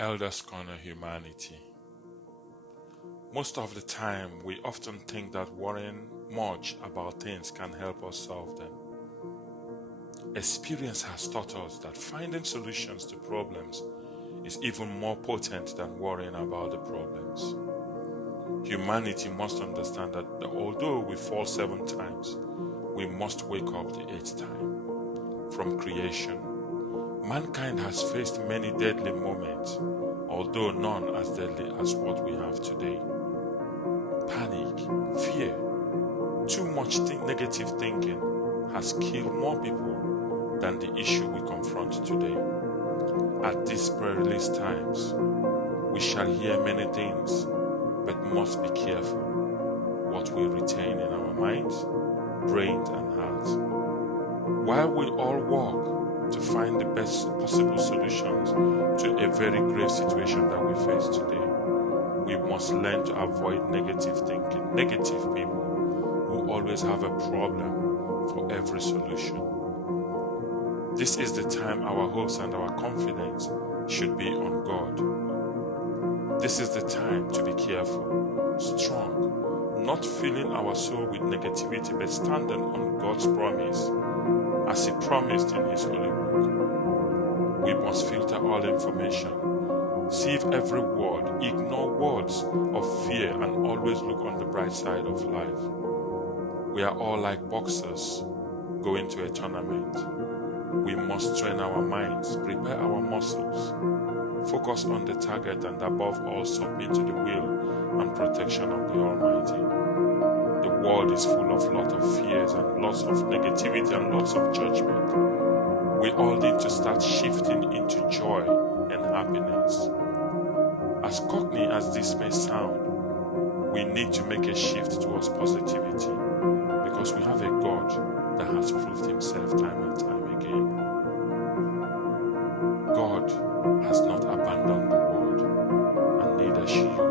Elders Corner Humanity. Most of the time, we often think that worrying much about things can help us solve them. Experience has taught us that finding solutions to problems is even more potent than worrying about the problems. Humanity must understand that although we fall 7 times, we must wake up the 8th time. From creation, mankind has faced many deadly moments, although none as deadly as what we have today. Panic, fear, too much negative thinking has killed more people than the issue we confront today. At these perilous times, we shall hear many things, but must be careful what we retain in our minds, brains, and hearts. While we all work to find the best possible solutions to a very grave situation that we face today, we must learn to avoid negative thinking, negative people who always have a problem for every solution. This is the time our hopes and our confidence should be on God. This is the time to be careful, strong, not filling our soul with negativity, but standing on God's promise as He promised in His holy book. We must filter all information, sieve every word, ignore words of fear, and always look on the bright side of life. We are all like boxers going to a tournament. We must train our minds, prepare our muscles, focus on the target, and above all submit to the will and protection of the Almighty. The world is full of lots of fears and lots of negativity and lots of judgment. We all need to start shifting into joy and happiness. As cockney as this may sound, we need to make a shift towards positivity because we have a God that has proved Himself time and time again. God has not abandoned the world, and neither should you.